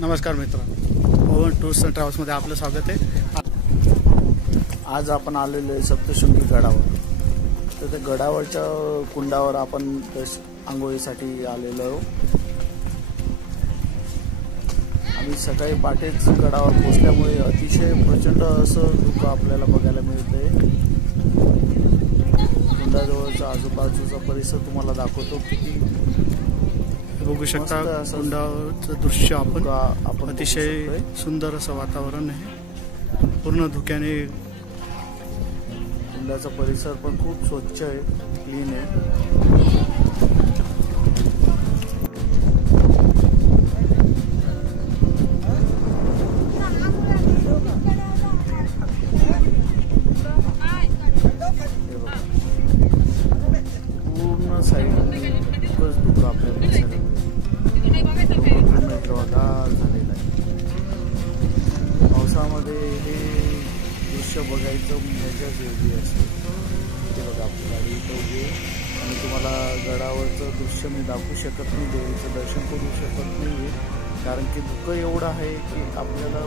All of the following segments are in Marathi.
नमस्कार मित्रांनो, पवन टूर्स अँड ट्रॅव्हल्स मध्ये आपलं स्वागत आहे। आज आपण आलेलो आहे सप्तशृंगी गडावर। तर त्या गडावरच्या कुंडावर आपण आंघोळीसाठी आलेलो आहोत। आम्ही सकाळी पाटेच गडावर पोहोचल्यामुळे अतिशय प्रचंड असं धुकं आपल्याला बघायला मिळतंय। कुंडाजवळचा आजूबाजूचा परिसर तुम्हाला दाखवतो। किती बघू शकता कुंडाचं दृश्य आपण अतिशय सुंदर असं वातावरण आहे। पूर्ण धुक्याने कुंडाचा परिसर पण खूप स्वच्छ आहे, क्लीन आहे। पूर्ण साईड खूपच धुकं आपल्याला दिसायला हिरवागार झालेला आहे। पावसामध्ये हे दृश्य बघायचं मजाच वेगळी असते। ते बघा आपली गाडी इथं उभी आहे आणि तुम्हाला गडावरचं दृश्य मी दाखवू शकत नाही, देवीचं दर्शन करू शकत नाही, कारण की धुकं एवढं आहे की आपल्याला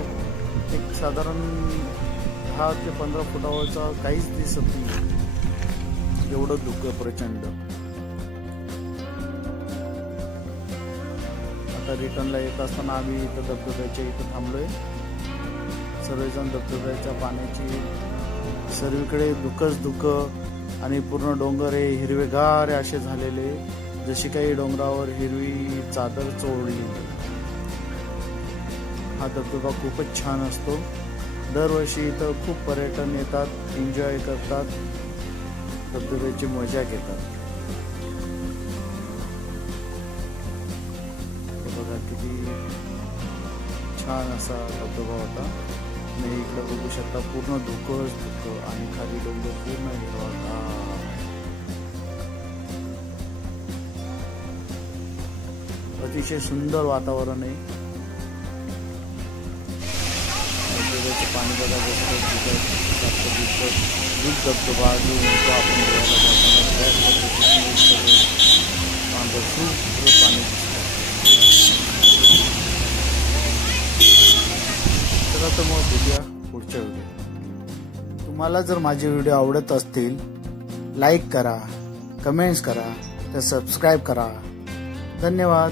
एक साधारण 10 ते 15 फुटावरचा काहीच दिसत नाही, एवढं धुकं प्रचंड। आता रिटर्नला येत असताना आम्ही इथं धबधब्याच्या इथं थांबलोय। सर्वजण धबधब्याच्या पाण्याची सर्वीकडे धुकंच धुकं आणि पूर्ण डोंगर हे हिरवेगार असे झालेले, जशी काही डोंगरावर हिरवी चादर चोळली। हा धबधबा खूपच छान असतो। दरवर्षी इथं खूप पर्यटन येतात, एन्जॉय करतात, धबधब्याची मजा घेतात। बघा किती छान असा धबधबा होता। मी इकडे बघू शकता पूर्ण धुकंच धुकं आणि खाली डोंगर पूर्ण हिरवागार। अतिशय सुंदर वातावरण आहे। धबधब्याचं पाणी बघा दूध धबधबा जो म्हणतो आपण डोळ्याला जाताना त्याच पद्धतीने पाणी तर मग भेटूया पुढच्या व्हिडिओ। तुम्हाला जर माझे व्हिडिओ आवडत असतील, लाईक करा, कमेंट्स करा, तर सबस्क्राईब करा। धन्यवाद।